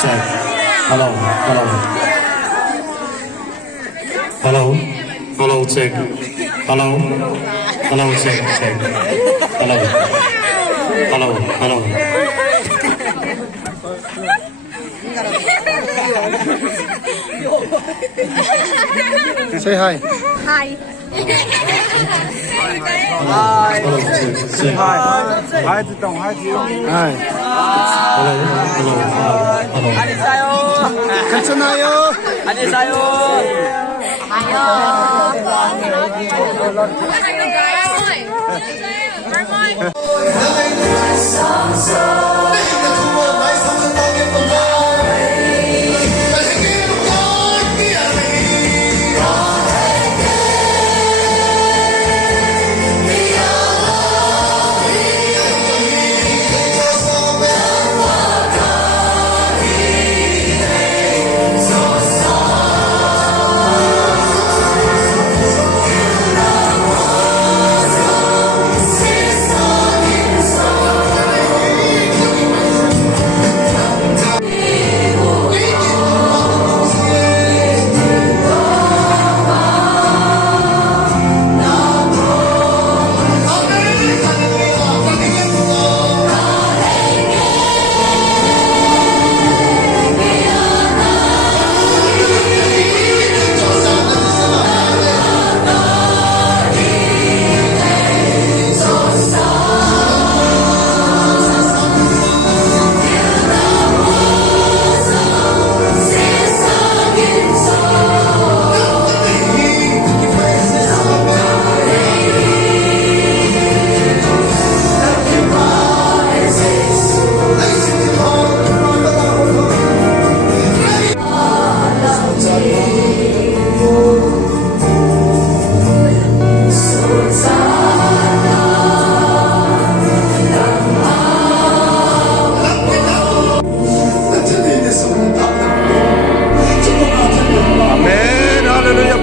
check. Hello, hello. Hello, hello, check. Hello, hello, check, check. Hello, hello, hello. Say hi. Hi. Hello, check, check. Hi to Tong. Hi to you. Hi. Hello, hello, hello. 괜찮아요. 안녕하세요. 아멘. 할렐루야.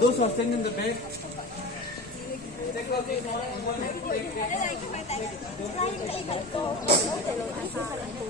Those who are staying in the back.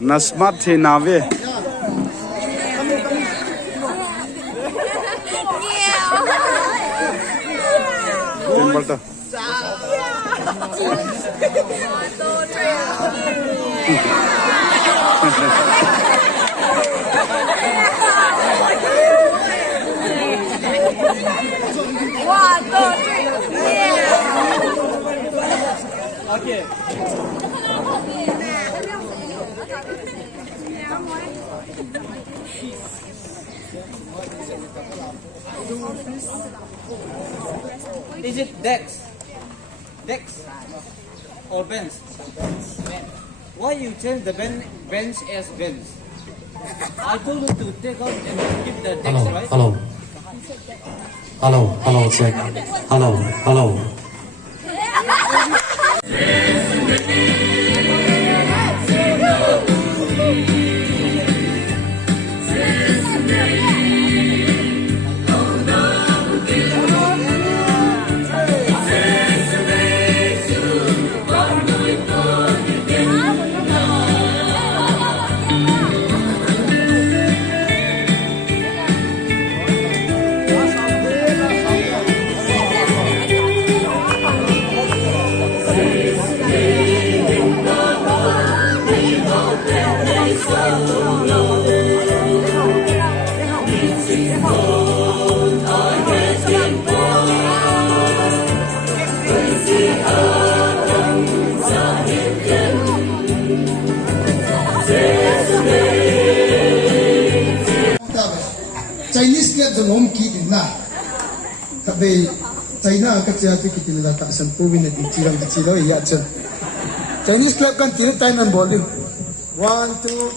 Nasmat thi nave. Temple to. One, two, three. Okay. Is it Dex? Dex? Or Benz? Why you change the bench as Benz? I told you to take out and keep the Dex, Hello, right? hello. Hello, hello, check. Hello, hello. Chinese club the home key din na. Tapi China ka siya tu kita nak tak sempu ni di cirang kecil ya cer. Chinese club kan tidak time and volume. 1, 2, 1,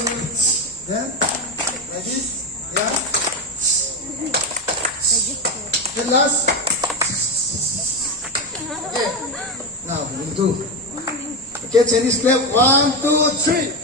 2, then like this, yeah. The last. Okay. Now we do. Okay, Chinese club 1, 2, 3.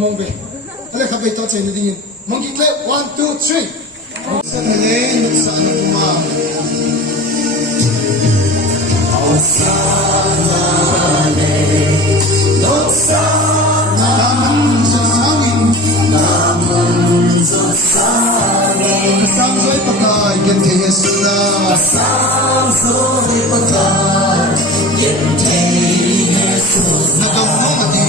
Mong về, thế là các bạn chơi như thế này, monkey clap 1, 2, 3. Sân lên nước sàn của mà. Sang rồi pakai gen thế sna. Sang rồi pakai gen thế sna. Nakam mo di.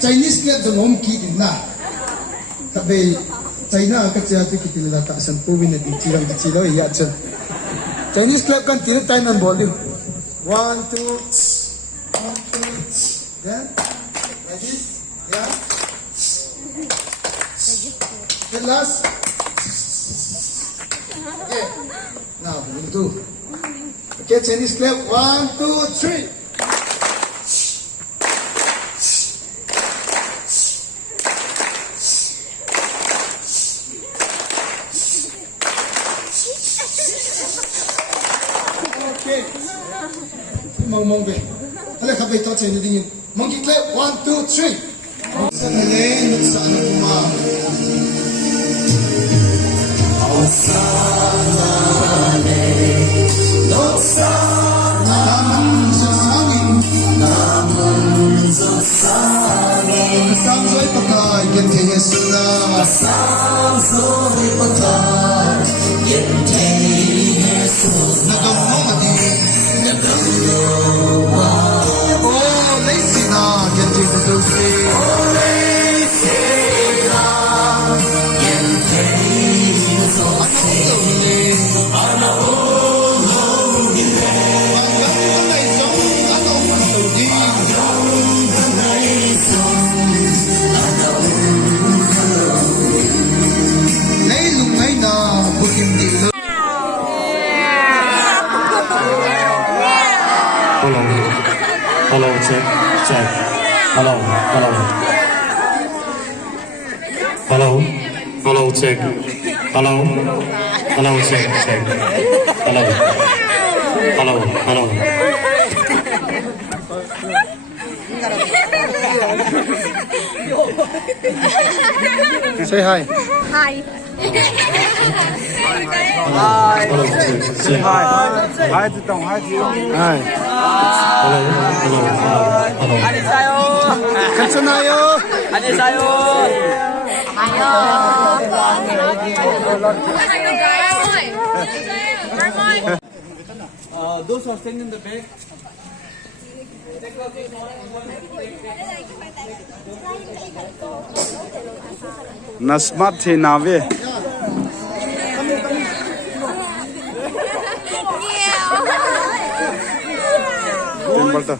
Chinese club the home key din na. Tapi China ka siya tu kita nak tak sempu ni di cirang kecil ya cer. Chinese club kan tidak time and volume. 1, 2, 1, 2, then like this, yeah. The last. Okay. Now we do. Okay, Chinese club 1, 2, 3. Mong về, thế là các bạn chơi như thế này, monkey clap 1, 2, 3. Sân lên nước sàn của mà. Sang rồi pakai gen thế sna. Sang rồi pakai gen thế sna. Nakam mo di. Hello, check, check. Hello, hello. Hello, hello, check. Hello, hello, check, check. Hello, hello, hello. Say hi. Hi. Hello, check, check. Hai thì tổng hai thiếu. Hi. Hello, hello, hello. 괜찮아요. Those who are staying in the back. Na smart thì nào về. Tên bao tờ.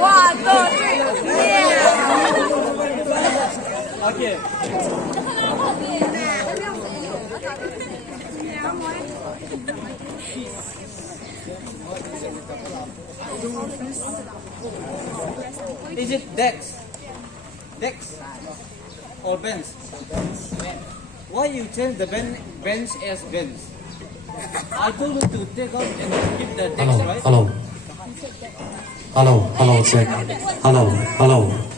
One, two, three. Okay. Is it Dex? Dex or Benz? Why you change the Benz as Benz? I told you to take out and keep the Dex, Hello, right? hello. Hello, hello, check. Hello, hello.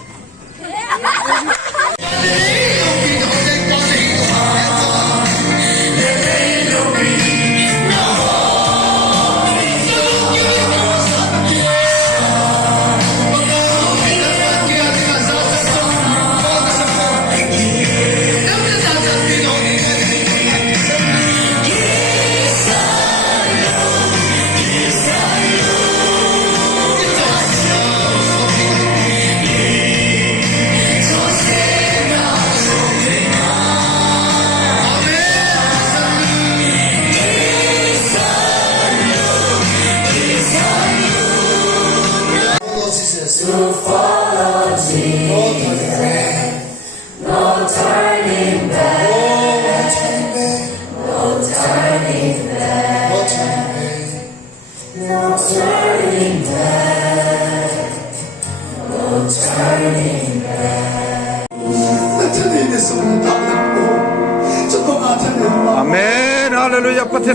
아멘. 할렐루야. 끝에